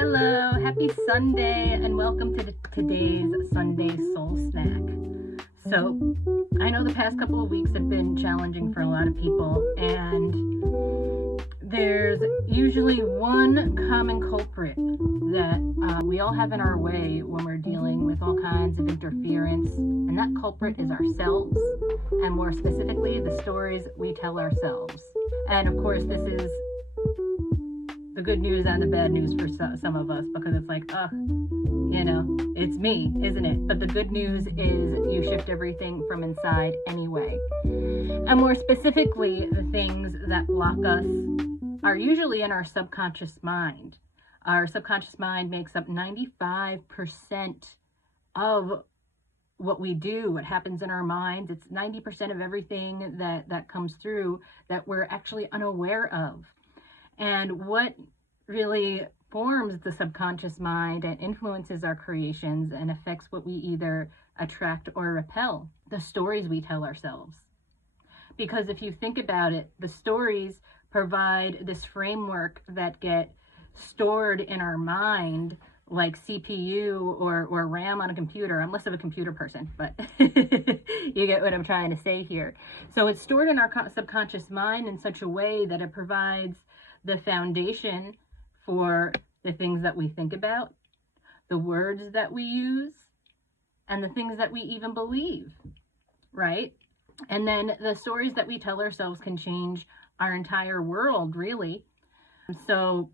Hello, happy Sunday, and welcome to today's Sunday Soul Snack. So, I know the past couple of weeks have been challenging for a lot of people, and there's usually one common culprit that we all have in our way when we're dealing with all kinds of interference, and that culprit is ourselves, and more specifically, the stories we tell ourselves. And of course, this is the good news and the bad news for some of us, because it's like, it's me, isn't it? But the good news is you shift everything from inside anyway. And more specifically, the things that block us are usually in our subconscious mind. Our subconscious mind makes up 95% of what we do, what happens in our minds. It's 90% of everything that comes through that we're actually unaware of. And what really forms the subconscious mind and influences our creations and affects what we either attract or repel? The stories we tell ourselves. Because if you think about it, the stories provide this framework that get stored in our mind like CPU or RAM on a computer. I'm less of a computer person, but you get what I'm trying to say here. So it's stored in our subconscious mind in such a way that it provides the foundation for the things that we think about, the words that we use, and the things that we even believe, right? And then the stories that we tell ourselves can change our entire world, really. So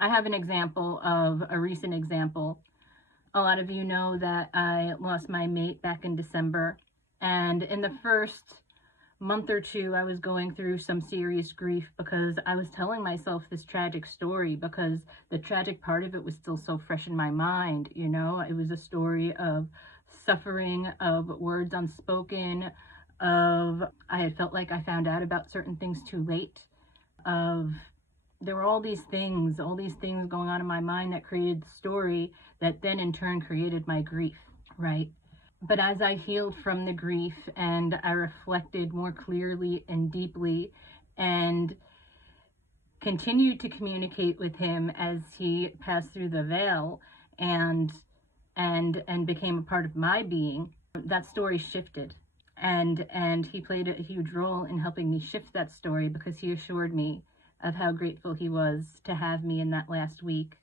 I have a recent example. A lot of you know that I lost my mate back in December, and in the first month or two, I was going through some serious grief because I was telling myself this tragic story because the tragic part of it was still so fresh in my mind. It was a story of suffering, of words unspoken, of I had felt like I found out about certain things too late, there were all these things going on in my mind that created the story that then in turn created my grief, right? But as I healed from the grief and I reflected more clearly and deeply and continued to communicate with him as he passed through the veil and became a part of my being, that story shifted. And he played a huge role in helping me shift that story because he assured me of how grateful he was to have me in that last week.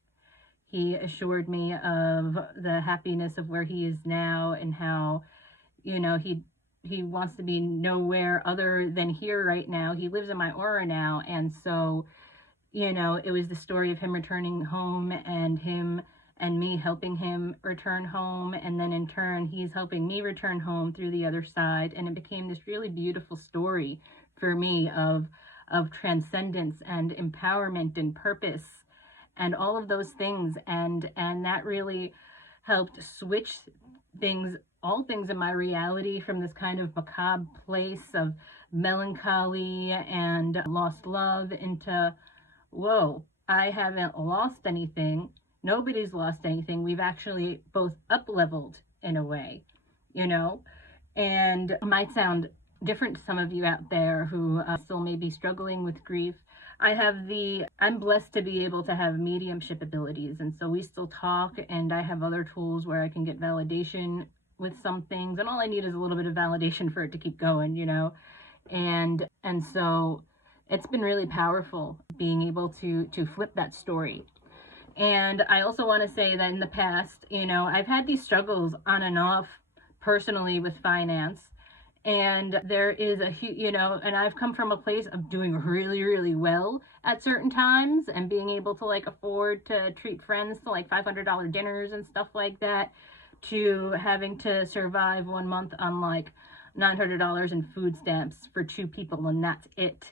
He assured me of the happiness of where he is now and how, he wants to be nowhere other than here right now. He lives in my aura now. And so, it was the story of him returning home and him and me helping him return home. And then in turn, he's helping me return home through the other side. And it became this really beautiful story for me of transcendence and empowerment and purpose and all of those things, and that really helped switch all things in my reality from this kind of macabre place of melancholy and lost love into, whoa, I haven't lost anything, nobody's lost anything, we've actually both up-leveled in a way, and it might sound different to some of you out there who still may be struggling with grief. I'm blessed to be able to have mediumship abilities, and so we still talk, and I have other tools where I can get validation with some things, and all I need is a little bit of validation for it to keep going, and so it's been really powerful being able to flip that story. And I also want to say that in the past, I've had these struggles on and off personally with finance. And there is and I've come from a place of doing really, really well at certain times and being able to afford to treat friends to $500 dinners and stuff like that, to having to survive 1 month on $900 in food stamps for 2 people, and that's it,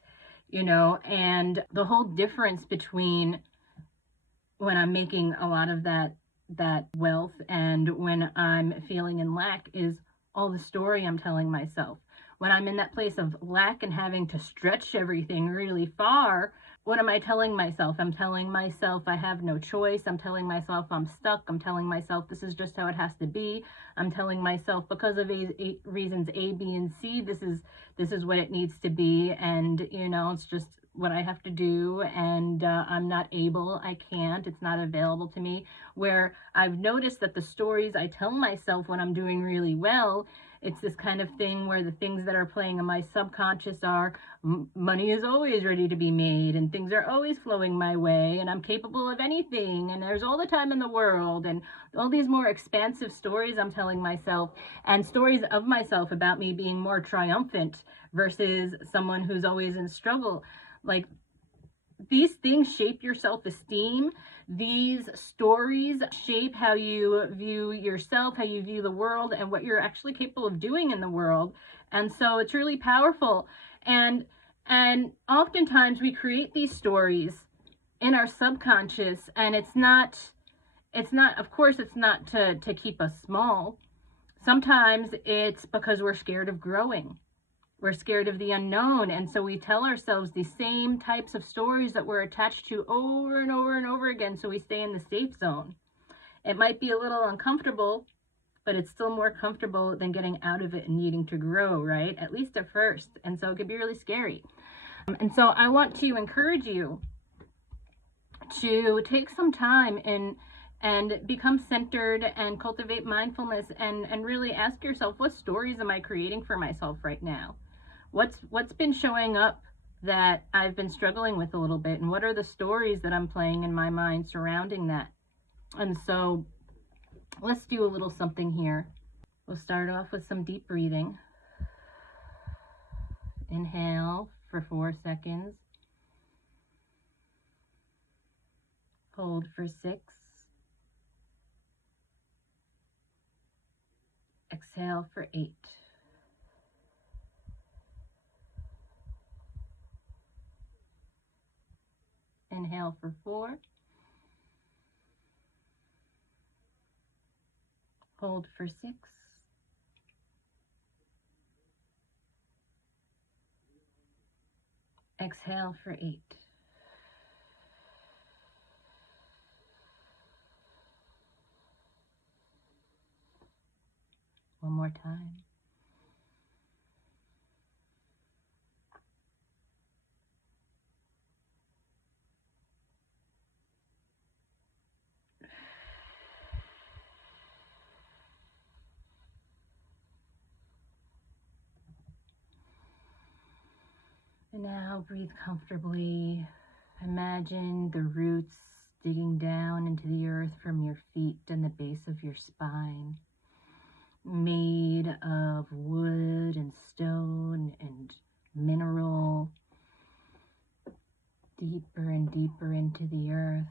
and the whole difference between when I'm making a lot of that wealth and when I'm feeling in lack is all the story I'm telling myself. When I'm in that place of lack and having to stretch everything really far, what am I telling myself? I'm telling myself I have no choice. I'm telling myself I'm stuck. I'm telling myself this is just how it has to be. I'm telling myself because of reasons A, B, and C, this is what it needs to be. And it's just what I have to do, and I'm not able, I can't, it's not available to me. Where I've noticed that the stories I tell myself when I'm doing really well, it's this kind of thing where the things that are playing in my subconscious are money is always ready to be made, and things are always flowing my way, and I'm capable of anything, and there's all the time in the world, and all these more expansive stories I'm telling myself, and stories of myself about me being more triumphant versus someone who's always in struggle. Like, these things shape your self-esteem. These stories shape how you view yourself, how you view the world, and what you're actually capable of doing in the world. And so it's really powerful. And oftentimes we create these stories in our subconscious, and it's not, of course, it's not to keep us small. Sometimes it's because we're scared of growing. We're scared of the unknown, and so we tell ourselves the same types of stories that we're attached to over and over and over again, so we stay in the safe zone. It might be a little uncomfortable, but it's still more comfortable than getting out of it and needing to grow, right? At least at first. And so it could be really scary. And so I want to encourage you to take some time and become centered and cultivate mindfulness, and really ask yourself, what stories am I creating for myself right now? What's been showing up that I've been struggling with a little bit, and what are the stories that I'm playing in my mind surrounding that? And so let's do a little something here. We'll start off with some deep breathing. Inhale for 4 seconds. Hold for 6. Exhale for 8. Inhale for 4. Hold for 6. Exhale for 8. One more time. And now breathe comfortably. Imagine the roots digging down into the earth from your feet and the base of your spine, made of wood and stone and mineral, deeper and deeper into the earth.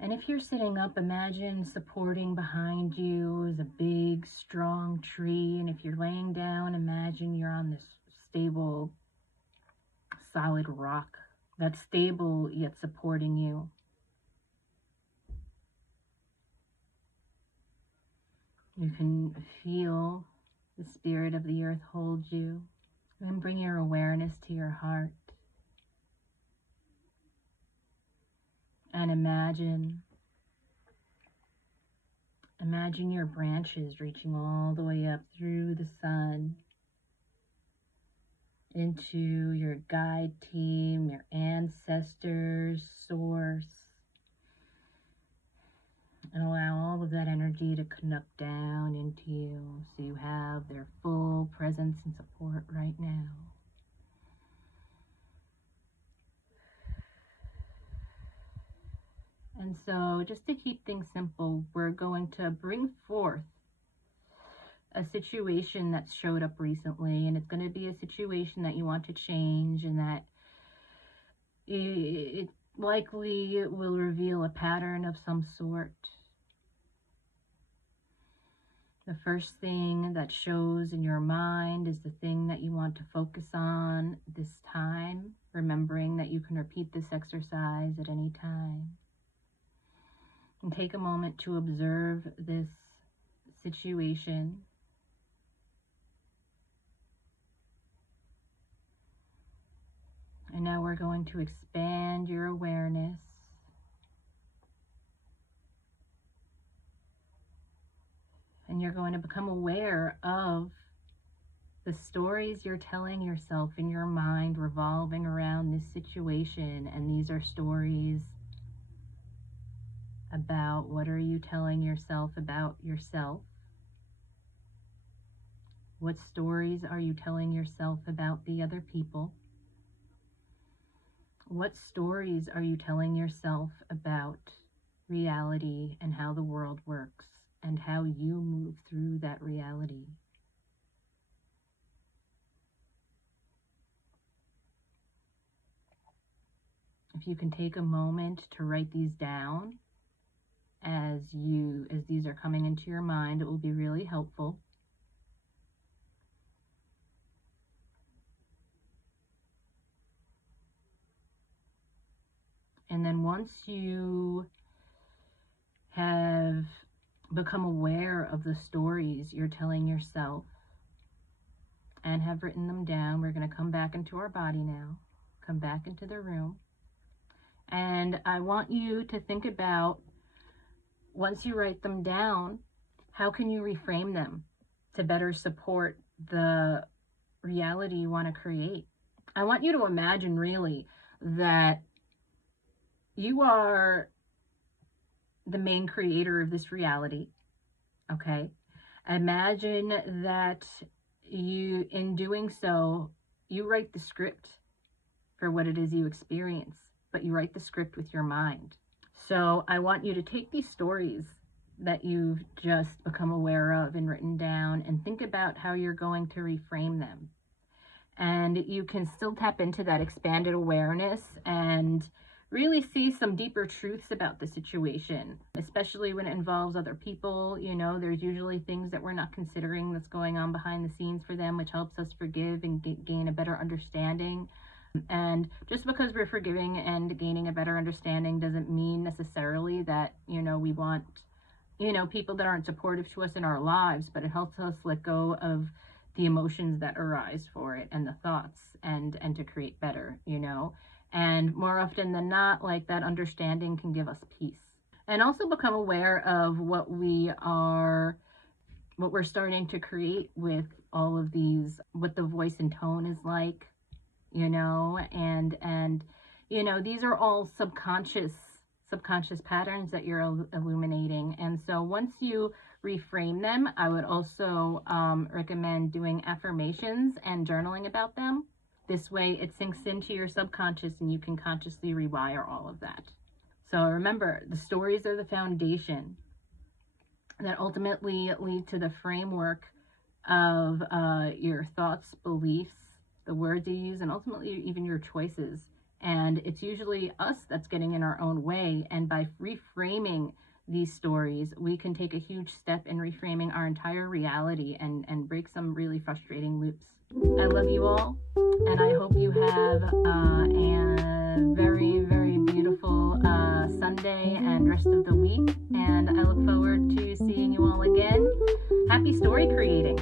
And if you're sitting up, imagine supporting behind you is a big, strong tree. And if you're laying down, imagine you're on this stable, solid rock that's stable yet supporting you. You can feel the spirit of the earth hold you. And bring your awareness to your heart. And imagine your branches reaching all the way up through the sun into your guide team, your ancestors, source. And allow all of that energy to connect down into you, so you have their full presence and support right now. And so, just to keep things simple, we're going to bring forth a situation that's showed up recently, and it's going to be a situation that you want to change, and that it likely will reveal a pattern of some sort. The first thing that shows in your mind is the thing that you want to focus on this time, remembering that you can repeat this exercise at any time. And take a moment to observe this situation. And now we're going to expand your awareness. And you're going to become aware of the stories you're telling yourself in your mind revolving around this situation. And these are stories about what are you telling yourself about yourself? What stories are you telling yourself about the other people? What stories are you telling yourself about reality and how the world works and how you move through that reality? If you can take a moment to write these down as these are coming into your mind, it will be really helpful. And then once you have become aware of the stories you're telling yourself and have written them down, we're going to come back into our body now, come back into the room. And I want you to think about, once you write them down, how can you reframe them to better support the reality you want to create? I want you to imagine really that you are the main creator of this reality, okay? Imagine that you, in doing so, you write the script for what it is you experience, but you write the script with your mind. So I want you to take these stories that you've just become aware of and written down and think about how you're going to reframe them. And you can still tap into that expanded awareness and really see some deeper truths about the situation, especially when it involves other people. You know, there's usually things that we're not considering that's going on behind the scenes for them, which helps us forgive and gain a better understanding. And just because we're forgiving and gaining a better understanding doesn't mean necessarily that, you know, we want, you know, people that aren't supportive to us in our lives, but it helps us let go of the emotions that arise for it and the thoughts and to create better, you know. And more often than not, like, that understanding can give us peace. And also become aware of what we're starting to create with all of these, what the voice and tone is like, you know, and you know, these are all subconscious patterns that you're illuminating. And so once you reframe them, I would also recommend doing affirmations and journaling about them. This way it sinks into your subconscious and you can consciously rewire all of that. So remember, the stories are the foundation that ultimately lead to the framework of your thoughts, beliefs, the words you use, and ultimately even your choices. And it's usually us that's getting in our own way. And by reframing these stories, we can take a huge step in reframing our entire reality and break some really frustrating loops. I love you all, and I hope you have a very, very beautiful Sunday and rest of the week. And I look forward to seeing you all again. Happy story creating.